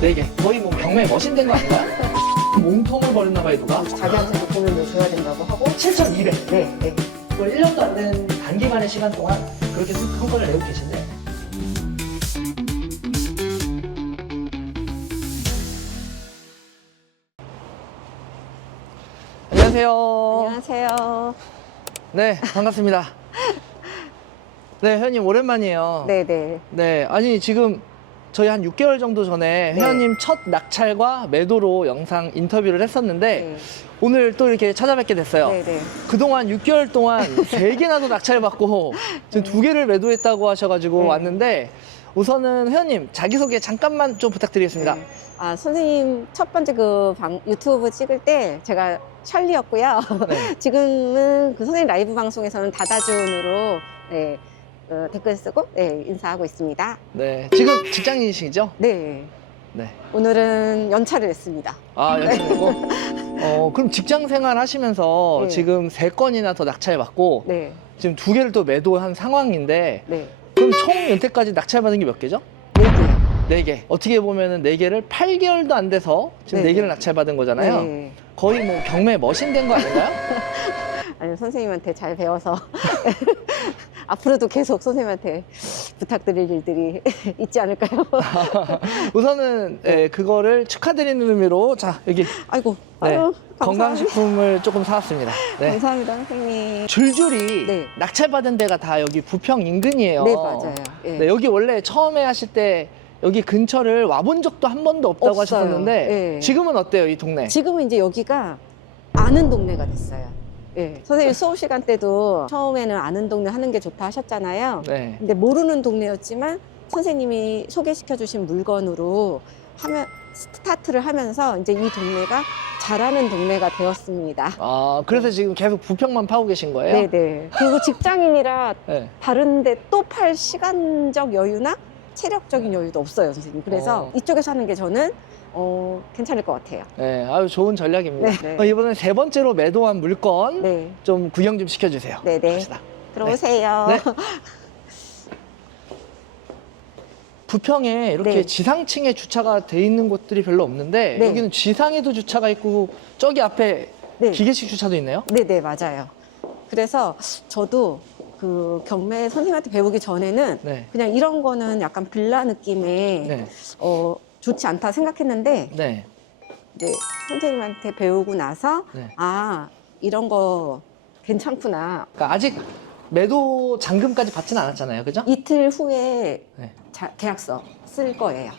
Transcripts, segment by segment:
4개. 거의 뭐 경매 머신 된 거 아닌가요? 몸통을 버렸나 봐요, 누가? 자기한테도 돈을 줘야 된다고 하고 7,200. 네. 그걸 1년도 안 된 단기간의 시간 동안 그렇게 성과를 내고 계신데. 안녕하세요. 안녕하세요. 네, 반갑습니다. 네, 회원님 오랜만이에요. 네네. 네, 아니 지금 저희 한 6개월 정도 전에 네. 회원님 첫 낙찰과 매도로 영상 인터뷰를 했었는데 네. 오늘 또 이렇게 찾아뵙게 됐어요. 네네. 그동안 6개월 동안 3개나도 낙찰받고 지금 2개를 매도했다고 하셔가지고 네. 왔는데 우선은 회원님 자기소개 잠깐만 좀 부탁드리겠습니다. 네. 선생님 첫 번째 유튜브 찍을 때 제가 셜리였고요. 네. 지금은 그 선생님 라이브 방송에서는 다다준으로 네, 댓글 쓰고 네, 인사하고 있습니다. 네, 지금 직장인이시죠? 네. 네. 오늘은 연차를 냈습니다. 아, 연차고 그럼 직장 생활 하시면서 네. 지금 3건이나 더 낙찰받고 네. 지금 2개를 또 매도한 상황인데 네. 그럼 총 여태까지 낙찰받은 게 몇 개죠? 네 개. 4개. 어떻게 보면은 4개를 8개월도 안 돼서 지금 네, 4개를 네. 낙찰받은 거잖아요. 네. 거의 뭐 경매 머신 된 거 아닌가요? 아니, 선생님한테 잘 배워서 앞으로도 계속 선생님한테 부탁드릴 일들이 있지 않을까요? 우선은 예, 그거를 축하드리는 의미로 자 여기 아이고, 네, 아유, 감사합니다. 건강식품을 조금 사왔습니다. 네. 감사합니다, 선생님. 줄줄이 네. 낙찰받은 데가 다 여기 부평 인근이에요. 네, 맞아요. 예. 네, 여기 원래 처음에 하실 때 여기 근처를 와본 적도 한 번도 없다고 없어요. 하셨었는데 예. 지금은 어때요, 이 동네? 지금은 이제 여기가 아는 동네가 됐어요. 예. 선생님 수업 시간 때도 처음에는 아는 동네 하는 게 좋다 하셨잖아요. 네. 근데 모르는 동네였지만 선생님이 소개시켜 주신 물건으로 스타트를 하면서 이제 이 동네가 잘하는 동네가 되었습니다. 아, 그래서 지금 계속 부평만 파고 계신 거예요? 네네. 그리고 직장인이라 네. 다른데 또 팔 시간적 여유나 체력적인 여유도 없어요, 선생님. 그래서 이쪽에서 하는 게 저는 괜찮을 것 같아요. 네, 아유 좋은 전략입니다. 네, 네. 이번에 3번째로 매도한 물건 네. 좀 구경 좀 시켜주세요. 네네. 갑시다. 들어오세요. 네. 부평에 이렇게 네. 지상층에 주차가 돼 있는 곳들이 별로 없는데 네. 여기는 지상에도 주차가 있고 저기 앞에 네. 기계식 주차도 있네요. 네네, 맞아요. 그래서 저도 그 경매 선생님한테 배우기 전에는 네. 그냥 이런 거는 약간 빌라 느낌의 네. 좋지 않다 생각했는데 네. 이제 선생님한테 배우고 나서 네. 아, 이런 거 괜찮구나. 그러니까 아직 매도 잔금까지 받지는 않았잖아요, 그죠? 이틀 후에 네. 계약서 쓸 거예요.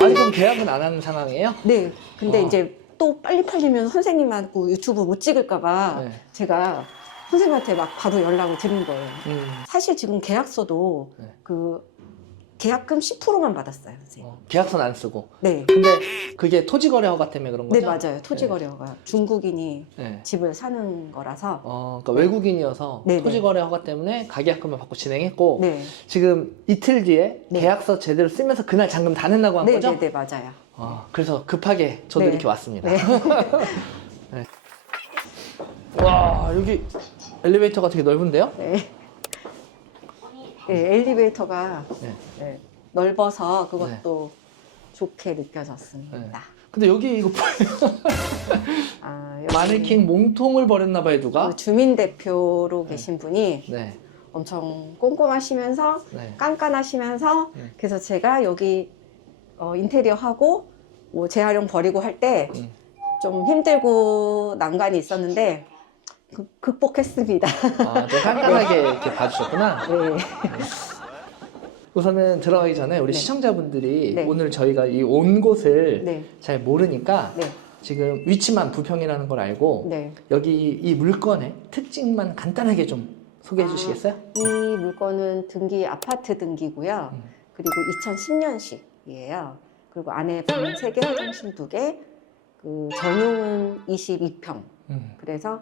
아니 그럼 계약은 안 하는 상황이에요? 네. 근데 어. 이제 또 빨리 팔리면 선생님하고 유튜브 못 찍을까봐 네. 제가 선생님한테 막 바로 연락을 드린 거예요. 음. 사실 지금 계약서도 네. 그 계약금 10%만 받았어요, 선생님. 계약서는 안 쓰고. 네. 근데 그게 토지거래 허가 때문에 그런 네, 거죠? 맞아요. 토지거래가 중국인이 네. 집을 사는 거라서. 그러니까 외국인이어서 네, 네. 토지거래 허가 때문에 가계약금을 받고 진행했고 네. 지금 이틀 뒤에 네. 계약서 제대로 쓰면서 그날 잔금 다 낸다고 한 네, 거죠? 네, 네, 맞아요. 그래서 급하게 저도 네. 이렇게 왔습니다. 네. 네. 와, 여기 엘리베이터가 되게 넓은데요? 네. 네, 엘리베이터가 네. 네, 넓어서 그것도 좋게 느껴졌습니다. 네. 근데 여기 이거 여기 마네킹 몸통을 버렸나 봐요, 누가? 그 주민대표로 계신 분이 네. 엄청 꼼꼼하시면서 네. 깐깐하시면서 네. 그래서 제가 여기 인테리어 하고 뭐 재활용 버리고 할 때 좀 힘들고 난관이 있었는데 극복했습니다. 좀 깐깐하게 이렇게 봐주셨구나. 네. 우선은 들어가기 전에 우리 네. 시청자분들이 네. 오늘 저희가 이 온 곳을 네. 잘 모르니까 네. 지금 위치만 부평이라는 걸 알고 네. 여기 이 물건의 특징만 간단하게 좀 소개해 주시겠어요? 이 물건은 등기 아파트 등기고요. 그리고 2010년식이에요. 그리고 안에 방 3개, 화장실 2개, 그 전용은 22평. 그래서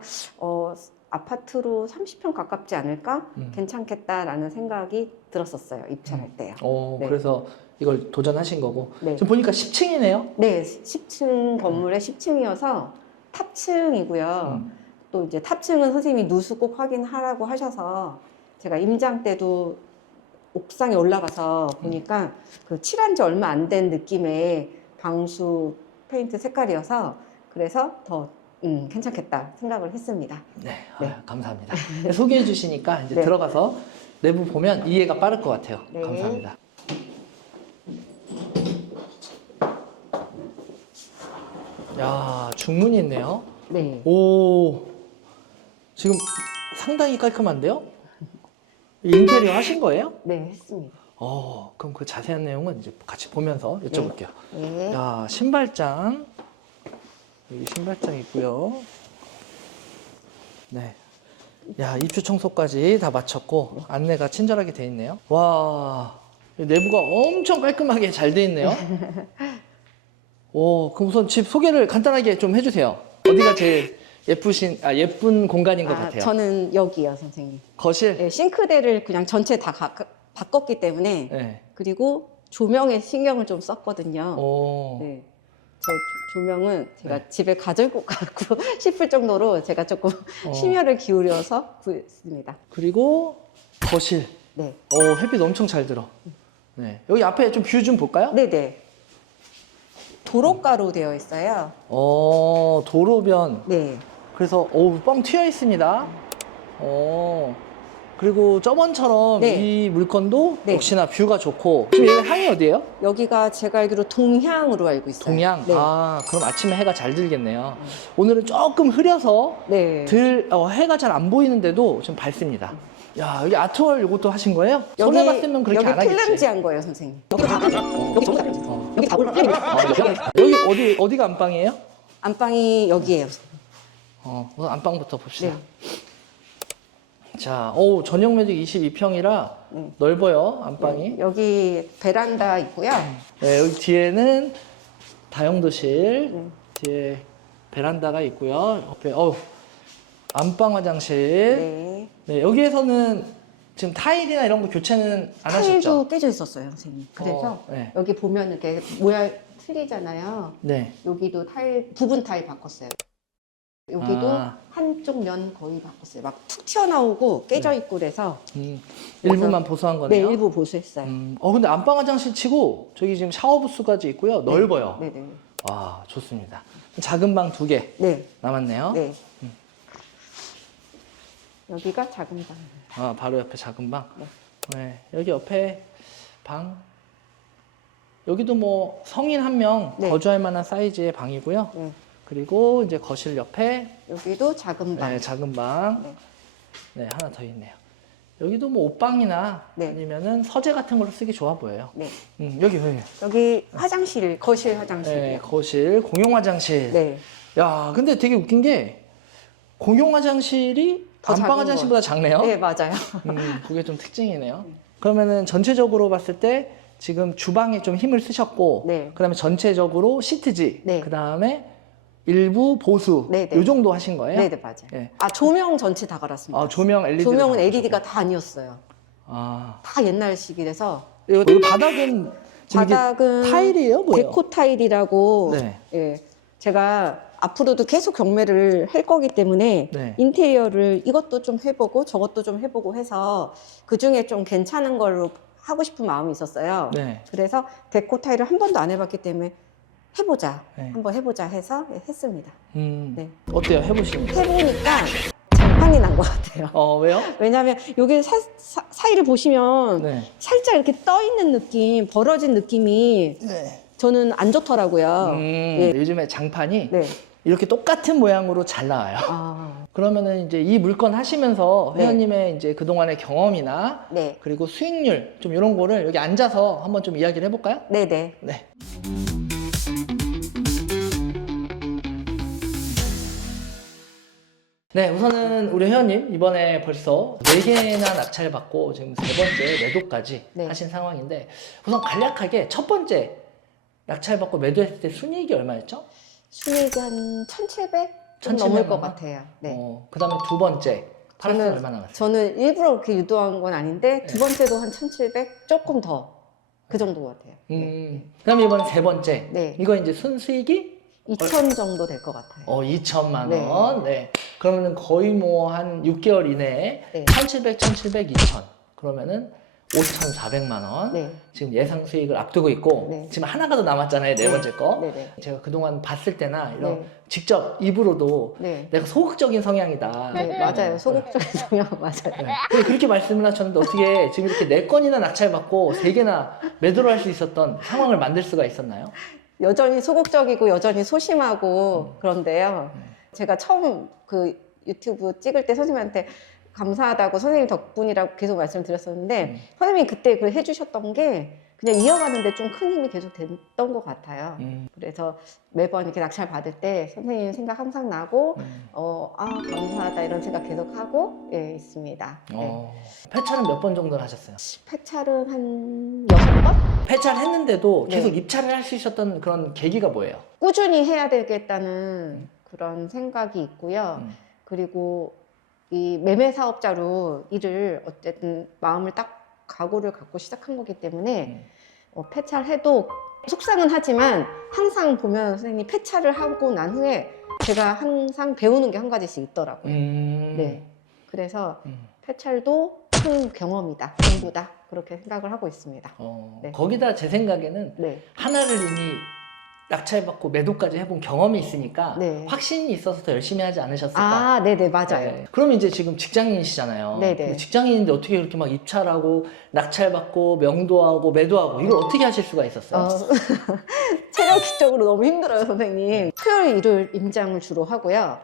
아파트로 30평 가깝지 않을까? 괜찮겠다라는 생각이 들었었어요. 입찰할 때요. 네. 그래서 이걸 도전하신 거고. 네. 지금 보니까 10층이네요? 네, 10층 건물의 10층이어서 탑층이고요. 또 이제 탑층은 선생님이 누수 꼭 확인하라고 하셔서 제가 임장 때도 옥상에 올라가서 보니까 그 칠한 지 얼마 안 된 느낌의 방수 페인트 색깔이어서 그래서 더 괜찮겠다 생각을 했습니다. 네, 네. 아유, 감사합니다. 소개해 주시니까 이제 네. 들어가서 내부 보면 이해가 빠를 것 같아요. 네. 감사합니다. 야, 중문이 있네요. 네. 오, 지금 상당히 깔끔한데요? 인테리어 하신 거예요? 네, 했습니다. 그럼 그 자세한 내용은 이제 같이 보면서 여쭤볼게요. 네. 야, 신발장. 여기 신발장 있고요. 네. 야, 입주 청소까지 다 마쳤고 안내가 친절하게 돼 있네요. 와, 내부가 엄청 깔끔하게 잘 돼 있네요. 그럼 우선 집 소개를 간단하게 좀 해주세요. 어디가 제일 예쁜 공간인 것 같아요? 저는 여기요, 선생님. 거실? 네, 싱크대를 그냥 전체 다 바꿨기 때문에 네. 그리고 조명에 신경을 좀 썼거든요. 오. 네. 저 조명은 제가 네. 집에 가지고 가고 싶을 정도로 제가 조금 심혈을 기울여서 구했습니다. 그리고 거실. 네. 햇빛 엄청 잘 들어. 네. 여기 앞에 좀 뷰 좀 볼까요? 네네. 도로가로 되어 있어요. 도로변. 네. 그래서 뻥 튀어 있습니다. 그리고 저번처럼 네. 이 물건도 네. 역시나 뷰가 좋고. 지금 얘가 향이 어디예요? 여기가 제가 알기로 동향으로 알고 있어요. 동양. 네. 그럼 아침에 해가 잘 들겠네요. 오늘은 조금 흐려서 네. 해가 잘 안 보이는데도 좀 밝습니다. 야, 여기 아트월 이것도 하신 거예요? 손해 봤으면 그렇게 안 여기 하겠지. 필름지 한 거예요, 선생님. 여기 다 여기 전부 다 여기 다 올라. 여기 어디가 안방이에요? 안방이 여기예요. 우선 안방부터 봅시다. 네. 자, 전용 면적 22평이라 네. 넓어요, 안방이. 여기 베란다 있고요. 네, 여기 뒤에는 다용도실, 네. 뒤에 베란다가 있고요. 옆에, 안방 화장실. 네. 네, 여기에서는 지금 타일이나 이런 거 교체는 안 하셨죠? 타일도 깨져 있었어요, 선생님. 그래서 네. 여기 보면 이렇게 모양 틀리잖아요. 네. 여기도 부분 타일 바꿨어요. 여기도 아. 한쪽 면 거의 바꿨어요. 막 툭 튀어나오고 깨져 있고 그래서 일부만 보수한 네, 거네요. 일부 보수했어요. 근데 안방 화장실 치고 저기 지금 샤워 부스까지 있고요. 넓어요. 네, 네. 와, 좋습니다. 작은 방 2개 네. 남았네요. 네. 여기가 작은 방. 바로 옆에 작은 방. 네. 네, 여기 옆에 방. 여기도 뭐 성인 1명 네. 거주할 만한 사이즈의 방이고요. 네. 그리고 이제 거실 옆에 여기도 작은 방. 작은 방. 네. 네, 하나 더 있네요. 여기도 뭐 옷방이나 네. 아니면은 서재 같은 걸로 쓰기 좋아 보여요. 네. 여기. 여기 화장실, 거실 화장실이요. 네, 거실, 공용 화장실. 네. 야, 근데 되게 웃긴 게 공용 화장실이 더 안방 작은 화장실보다 작네요. 네, 맞아요. 그게 좀 특징이네요. 그러면은 전체적으로 봤을 때 지금 주방에 좀 힘을 쓰셨고, 네. 그다음에 전체적으로 시트지, 네. 그다음에 일부 보수, 네, 네. 요 정도 하신 거예요? 네, 네, 맞아요. 네. 조명 전체 다 갈았습니다. 조명 LED. 조명은 LED가 다 아니었어요. 다 다 옛날식이라서. 여기 바닥은 지금 이게 바닥은 타일이에요, 뭐예요? 데코 타일이라고. 네. 예, 제가 앞으로도 계속 경매를 할 거기 때문에 네. 인테리어를 이것도 좀 해보고 저것도 좀 해보고 해서 그 중에 좀 괜찮은 걸로 하고 싶은 마음이 있었어요. 네. 그래서 데코 타일을 한 번도 안 해봤기 때문에 해보자. 네. 한번 해보자 해서 했습니다. 네. 어때요? 해보시면. 해보니까 장판이 난 것 같아요. 왜요? 왜냐하면 여기 사이를 보시면 네. 살짝 이렇게 떠 있는 느낌, 벌어진 느낌이 네. 저는 안 좋더라고요. 예. 요즘에 장판이 네. 이렇게 똑같은 모양으로 잘 나와요. 아, 그러면은 이제 이 물건 하시면서 네. 회원님의 이제 그동안의 경험이나 네. 그리고 수익률 좀 이런 거를 여기 앉아서 한번 좀 이야기를 해볼까요? 네네. 네. 네, 우선은 우리 회원님 이번에 벌써 4개나 낙찰 받고 지금 3번째 매도까지 네. 하신 상황인데 우선 간략하게 첫 번째 낙찰 받고 매도했을 때 순이익이 얼마였죠? 순이익이 한 1,700? 좀 1,700 넘을 것 만 원? 같아요. 네. 그 다음에 두 번째 팔았을 때 저는- 얼마 남았어요? 저는 일부러 그렇게 유도한 건 아닌데 두 네. 번째도 한 1,700? 조금 더. 그 정도 같아요. 그 다음에 이번 세 번째 네. 이거 이제 순수익이 2,000 정도 될 것 같아요. 2천만 원. 네. 그러면은 거의 뭐 한 6개월 이내에 네. 1,700, 1,700, 2천. 그러면은 5,400만 원. 네. 지금 예상 수익을 앞두고 있고 네. 지금 하나가 더 남았잖아요. 네 번째 거. 네네. 제가 그동안 봤을 때나 이런 네. 직접 입으로도 네. 내가 소극적인 성향이다. 네, 맞아요. 소극적인 성향 맞아요. 네. 근데 그렇게 말씀을 하셨는데 어떻게 지금 이렇게 4건이나 낙찰받고 3개나 매도를 할 수 있었던 상황을 만들 수가 있었나요? 여전히 소극적이고 여전히 소심하고 그런데요. 제가 처음 그 유튜브 찍을 때 선생님한테 감사하다고 선생님 덕분이라고 계속 말씀드렸었는데 선생님이 그때 그 해주셨던 게 그냥 이어가는데 좀 큰 힘이 계속 됐던 것 같아요. 그래서 매번 이렇게 낙찰 받을 때 선생님 생각 항상 나고 감사하다 이런 생각 계속 하고 예, 있습니다. 네. 폐차는 몇 번 정도 하셨어요? 폐찰은 한 6번? 폐차를 했는데도 네. 계속 입찰을 할 수 있었던 그런 계기가 뭐예요? 꾸준히 해야 되겠다는 그런 생각이 있고요. 그리고 이 매매 사업자로 일을 어쨌든 마음을 딱 각오를 갖고 시작한 거기 때문에 폐차해도 속상은 하지만 항상 보면 선생님이 폐차를 하고 난 후에 제가 항상 배우는 게 한 가지씩 있더라고요. 네. 그래서 폐찰도 큰 경험이다, 공부다 그렇게 생각을 하고 있습니다. 네. 거기다 제 생각에는 네. 하나를 이미 낙찰받고 매도까지 해본 경험이 있으니까 네. 확신이 있어서 더 열심히 하지 않으셨을까? 아, 네네, 맞아요. 네. 그럼 이제 지금 직장인이시잖아요. 네네. 근데 직장인인데 어떻게 그렇게 막 입찰하고 낙찰받고 명도하고 매도하고 이걸 어떻게 하실 수가 있었어요? 체력적으로 너무 힘들어요, 선생님. 토요일, 일요일 임장을 주로 하고요.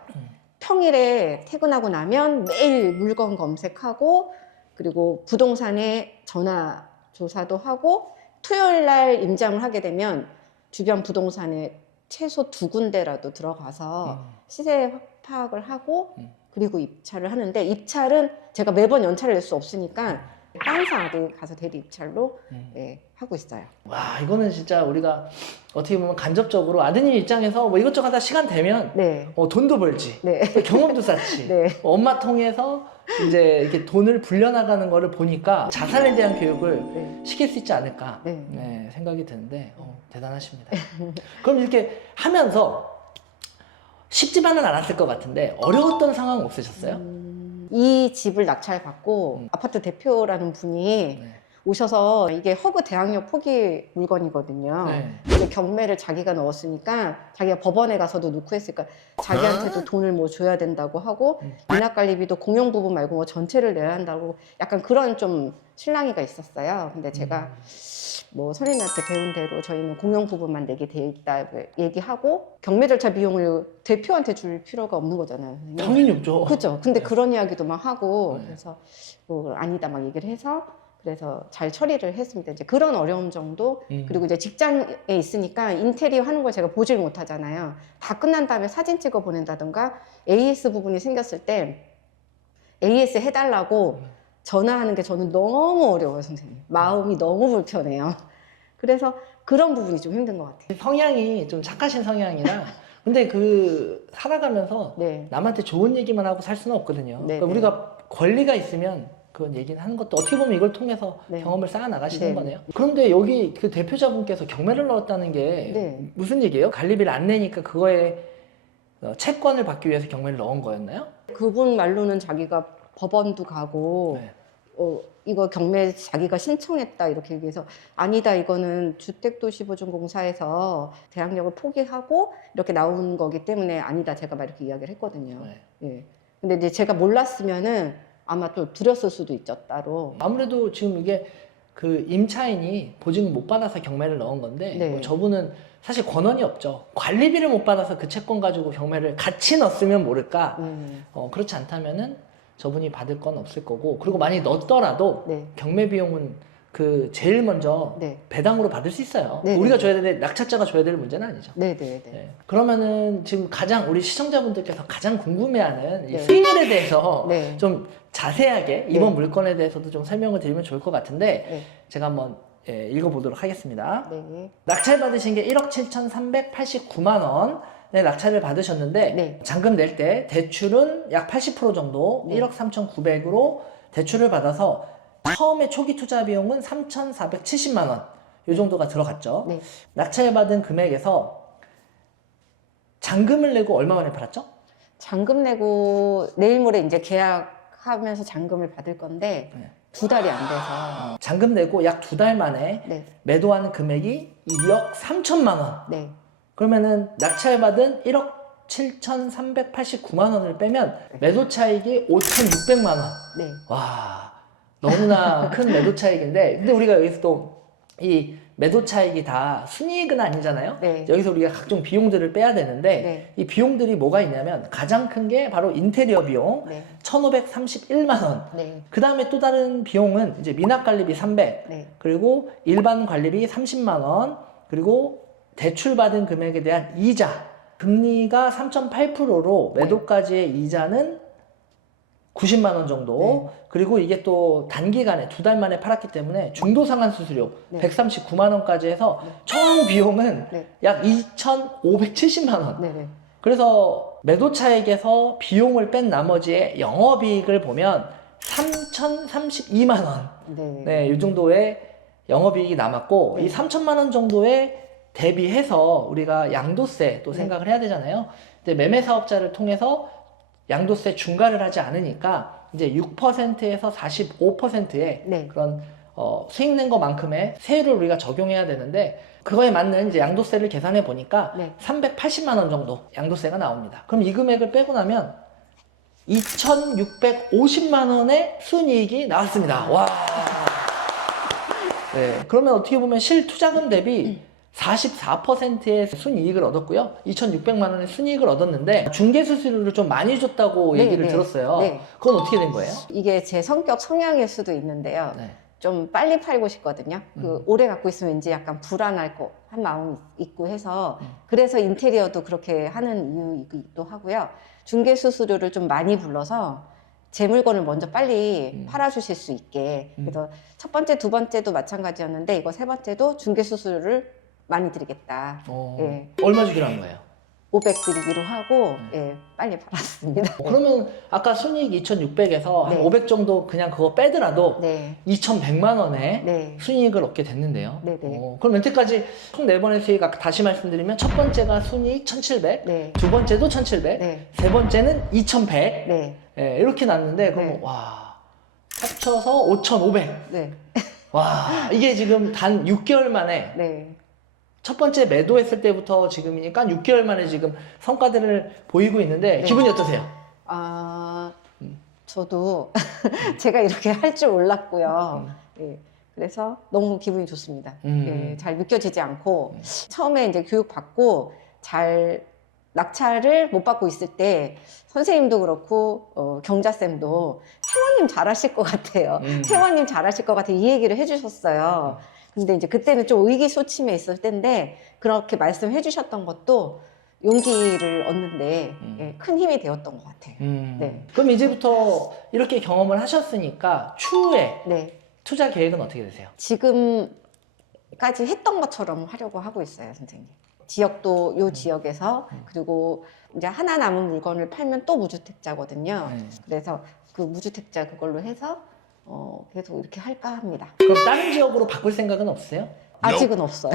평일에 퇴근하고 나면 매일 물건 검색하고 그리고 부동산에 전화 조사도 하고 토요일 날 임장을 하게 되면 주변 부동산에 최소 2군데라도 들어가서 시세 파악을 하고 그리고 입찰을 하는데 입찰은 제가 매번 연차를 낼 수 없으니까 항상 어디 가서 대리 입찰로 예, 하고 있어요. 와, 이거는 진짜 우리가 어떻게 보면 간접적으로 아드님 입장에서 뭐 이것저것 하다 시간 되면 네. 돈도 벌지, 네. 경험도 쌓지. 네. 엄마 통해서 이제 이렇게 돈을 불려나가는 거를 보니까 자산에 대한 교육을 네. 시킬 수 있지 않을까 네. 생각이 드는데 대단하십니다. 그럼 이렇게 하면서 쉽지만은 않았을 것 같은데 어려웠던 상황 없으셨어요? 이 집을 낙찰받고 아파트 대표라는 분이 네. 오셔서 이게 허그 대항력 포기 물건이거든요. 네. 근데 경매를 자기가 넣었으니까 자기가 법원에 가서도 놓고 했으니까 자기한테도 돈을 뭐 줘야 된다고 하고 인락관리비도 공용 부분 말고 뭐 전체를 내야 한다고 약간 그런 좀 실랑이가 있었어요. 근데 제가 뭐 선생님한테 배운 대로 저희는 공용 부분만 내게 돼 있다 얘기하고 경매 절차 비용을 대표한테 줄 필요가 없는 거잖아요. 선생님. 당연히 없죠. 그렇죠. 근데 네. 그런 이야기도 막 하고 네. 그래서 뭐 아니다 막 얘기를 해서 그래서 잘 처리를 했습니다. 이제 그런 어려움 정도 그리고 이제 직장에 있으니까 인테리어 하는 걸 제가 보질 못하잖아요. 다 끝난 다음에 사진 찍어 보낸다던가 AS 부분이 생겼을 때 AS 해달라고 전화하는 게 저는 너무 어려워요, 선생님. 마음이 너무 불편해요. 그래서 그런 부분이 좀 힘든 것 같아요. 성향이 좀 착하신 성향이라 근데 살아가면서 네. 남한테 좋은 얘기만 하고 살 수는 없거든요. 네, 그러니까 우리가 권리가 있으면 그런 얘기는 하는 것도 어떻게 보면 이걸 통해서 네. 경험을 쌓아 나가시는 네. 거네요. 그런데 여기 그 대표자분께서 경매를 넣었다는 게 네. 무슨 얘기예요? 관리비를 안 내니까 그거에 채권을 받기 위해서 경매를 넣은 거였나요? 그분 말로는 자기가 법원도 가고 네. 이거 경매 자기가 신청했다 이렇게 얘기해서 아니다 이거는 주택도시보증공사에서 대항력을 포기하고 이렇게 나온 거기 때문에 아니다 제가 막 이렇게 이야기를 했거든요. 네. 예. 근데 이제 제가 몰랐으면은 아마 또 드렸을 수도 있죠 따로. 아무래도 지금 이게 그 임차인이 보증을 못 받아서 경매를 넣은 건데 네. 뭐 저분은 사실 권한이 없죠. 관리비를 못 받아서 그 채권 가지고 경매를 같이 넣었으면 모를까. 그렇지 않다면은 저분이 받을 건 없을 거고 그리고 만약에 넣었더라도 네. 경매 비용은 그 제일 먼저 네. 배당으로 받을 수 있어요. 네, 우리가 네. 줘야 될 낙찰자가 줘야 될 문제는 아니죠. 네네네. 네. 그러면은 지금 가장 우리 시청자분들께서 가장 궁금해하는 이 네. 수익률에 대해서 네. 좀 자세하게 이번 네. 물건에 대해서도 좀 설명을 드리면 좋을 것 같은데 네. 제가 한번 읽어보도록 하겠습니다. 네. 낙찰 받으신 게 1억 7,389만 원의 낙찰을 받으셨는데 네. 잔금 낼 때 대출은 약 80% 정도 네. 1억 3,900으로 대출을 받아서 처음에 초기 투자 비용은 3,470만 원 이 정도가 들어갔죠. 네. 낙찰 받은 금액에서 잔금을 내고 얼마 만에 팔았죠? 잔금 내고 내일 모레 이제 계약하면서 잔금을 받을 건데 네. 2달이 안 돼서. 잔금 내고 약 2달 만에 네. 매도한 금액이 2억 3천만 원. 네. 그러면은 낙찰받은 1억 7,389만 원을 빼면 매도 차익이 5,600만 원. 네. 와, 너무나 큰 매도 차익인데, 근데 우리가 여기서 또 이 매도 차익이 다 순이익은 아니잖아요. 네. 여기서 우리가 각종 비용들을 빼야 되는데, 네. 이 비용들이 뭐가 있냐면 가장 큰 게 바로 인테리어 비용 네. 1,531만 원. 네. 그 다음에 또 다른 비용은 이제 미납 관리비 300, 네. 그리고 일반 관리비 30만 원, 그리고 대출받은 금액에 대한 이자, 금리가 3.8%로 매도까지의 이자는 90만 원 정도. 네. 그리고 이게 또 단기간에 2달 만에 팔았기 때문에 중도 상환 수수료 네. 139만 원까지 해서 네. 총 비용은 네. 약 2,570만 원. 네. 네. 그래서 매도 차익에서 비용을 뺀 나머지의 영업이익을 보면 3,032만 원. 네. 네, 이 정도의 영업이익이 남았고, 네. 이 3천만 원 정도에 대비해서 우리가 양도세 또 네. 생각을 해야 되잖아요. 근데 매매 사업자를 통해서 양도세 중과를 하지 않으니까 이제 6%에서 45%의 네. 그런 수익 낸 것만큼의 세율을 우리가 적용해야 되는데, 그거에 맞는 이제 양도세를 계산해 보니까 네. 380만 원 정도 양도세가 나옵니다. 그럼 이 금액을 빼고 나면 2,650만 원의 순이익이 나왔습니다. 와. 네, 그러면 어떻게 보면 실투자금 대비 44%의 순이익을 얻었고요. 2,600만 원의 순이익을 얻었는데 중개수수료를 좀 많이 줬다고 네, 얘기를 네. 들었어요. 네. 그건 어떻게 된 거예요? 이게 제 성격 성향일 수도 있는데요. 네. 좀 빨리 팔고 싶거든요. 그 오래 갖고 있으면 왠지 약간 불안할 거 한 마음이 있고 해서 그래서 인테리어도 그렇게 하는 이유이기도 하고요. 중개 수수료를 좀 많이 불러서 제 물건을 먼저 빨리 팔아주실 수 있게. 그래서 첫 번째, 두 번째도 마찬가지였는데 이거 세 번째도 중개 수수료를 많이 드리겠다. 예. 얼마 주기로 한 거예요? 500 드리기로 하고 예, 빨리 팔았습니다. 그러면 아까 순이익 2,600에서 네. 한 500 정도 그냥 그거 빼더라도 네. 2,100만 원의 네. 순이익을 얻게 됐는데요. 네, 네. 그럼 여태까지 총 4번의 수익 아까 다시 말씀드리면 첫 번째가 순이익 1,700, 네. 두 번째도 1,700, 네. 세 번째는 2,100. 네. 예, 이렇게 났는데 그럼 네. 와, 합쳐서 5,500. 네. 와, 이게 지금 단 6개월 만에 네. 첫 번째 매도했을 때부터 지금이니까 6개월 만에 지금 성과들을 보이고 있는데 네. 기분이 어떠세요? 아, 저도 제가 이렇게 할 줄 몰랐고요. 예, 그래서 너무 기분이 좋습니다. 예, 잘 믿겨지지 않고 처음에 이제 교육 받고 잘 낙찰을 못 받고 있을 때 선생님도 그렇고 경자쌤도 태원님 잘하실 것 같아요. 태원님 잘하실 것 같아요. 이 얘기를 해주셨어요. 근데 이제 그때는 좀 의기소침해 있을 때인데 그렇게 말씀해 주셨던 것도 용기를 얻는데 예, 큰 힘이 되었던 것 같아요. 네. 그럼 이제부터 이렇게 경험을 하셨으니까 추후에 네. 투자 계획은 어떻게 되세요? 지금까지 했던 것처럼 하려고 하고 있어요, 선생님. 지역도 요 지역에서 그리고 이제 하나 남은 물건을 팔면 또 무주택자거든요. 그래서 그 무주택자 그걸로 해서 계속 이렇게 할까 합니다. 그럼 다른 지역으로 바꿀 생각은 없으세요? 아직은 없어요.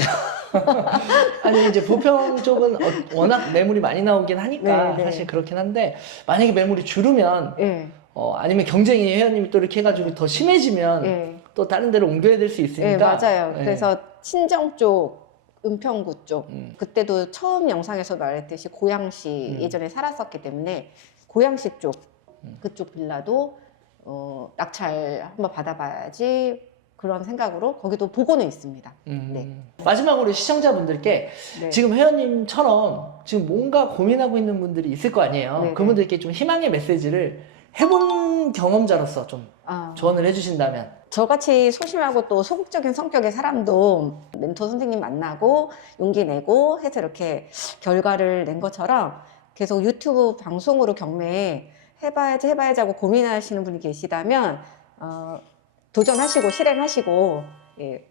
아니 이제 부평 쪽은 워낙 매물이 많이 나오긴 하니까 네, 네. 사실 그렇긴 한데 만약에 매물이 줄으면 예. 아니면 경쟁이 회원님이 또 이렇게 해가지고 더 심해지면 예. 또 다른 데로 옮겨야 될 수 예, 있으니까. 맞아요. 예. 그래서 친정 쪽, 은평구 쪽, 그때도 처음 영상에서 말했듯이 고양시 예전에 살았었기 때문에 고양시 쪽, 그쪽 빌라도 낙찰 한번 받아봐야지 그런 생각으로 거기도 보고는 있습니다. 네. 마지막으로 시청자분들께 네. 지금 회원님처럼 지금 뭔가 고민하고 있는 분들이 있을 거 아니에요. 네네. 그분들께 좀 희망의 메시지를 해본 경험자로서 좀 아, 조언을 해주신다면. 저같이 소심하고 또 소극적인 성격의 사람도 멘토 선생님 만나고 용기 내고 해서 이렇게 결과를 낸 것처럼 계속 유튜브 방송으로 경매에 해봐야지 하고 고민하시는 분이 계시다면 도전하시고 실행하시고 예,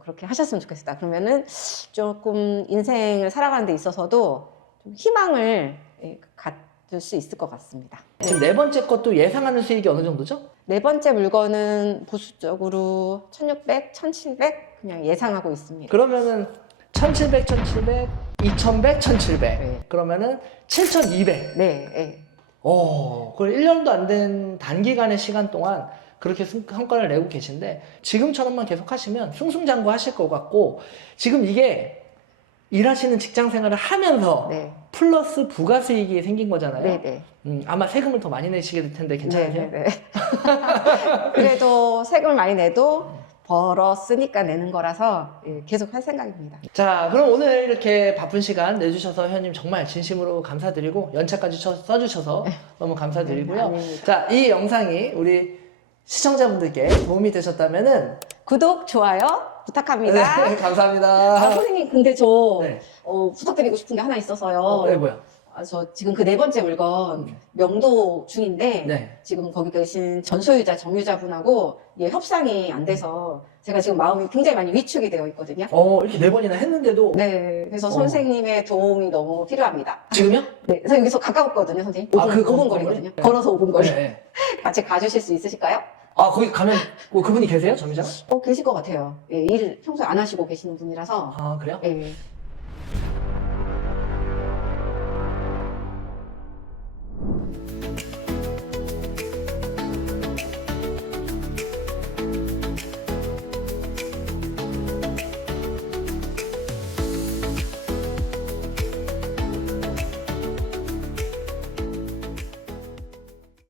그렇게 하셨으면 좋겠다. 그러면은 조금 인생을 살아가는 데 있어서도 좀 희망을 갖을 수 있을 것 같습니다. 지금 네 번째 것도 예상하는 수익이 어느 정도죠? 네 번째 물건은 보수적으로 1,600, 1,700 그냥 예상하고 있습니다. 그러면은 1,700, 1,700, 2,100, 1,700. 네. 그러면은 7,200. 네, 네. 그 1년도 안 된 단기간의 시간 동안 그렇게 성과를 내고 계신데 지금처럼만 계속 하시면 승승장구 하실 것 같고 지금 이게 일하시는 직장 생활을 하면서 네. 플러스 부가 수익이 생긴 거잖아요. 네네. 아마 세금을 더 많이 내시게 될 텐데 괜찮으세요? 네네네. 그래도 세금을 많이 내도 벌었으니까 내는 거라서 예, 계속 할 생각입니다. 자, 그럼 오늘 이렇게 바쁜 시간 내주셔서 회원님 정말 진심으로 감사드리고 연차까지 써주셔서 너무 감사드리고요. 네, 아닙니다. 자, 이 영상이 우리 시청자분들께 도움이 되셨다면은 구독, 좋아요 부탁합니다. 네, 감사합니다. 아, 선생님, 근데 저 네. 부탁드리고 싶은 게 하나 있어서요. 네, 뭐야? 저 지금 그 네 번째 물건 명도 중인데 네. 지금 거기 계신 전소유자, 정유자분하고 예, 협상이 안 돼서 제가 지금 마음이 굉장히 많이 위축이 되어 있거든요. 이렇게 4번이나 했는데도 네, 그래서 선생님의 도움이 너무 필요합니다. 지금요? 네, 그래서 여기서 가까웠거든요, 선생님. 5분, 아, 그 5분 건물이? 거리거든요. 네. 걸어서 5분 거리. 네. 같이 가주실 수 있으실까요? 아, 거기 가면 그분이 계세요? 점유자가? 계실 것 같아요. 예, 일 평소에 안 하시고 계시는 분이라서. 아, 그래요? 예.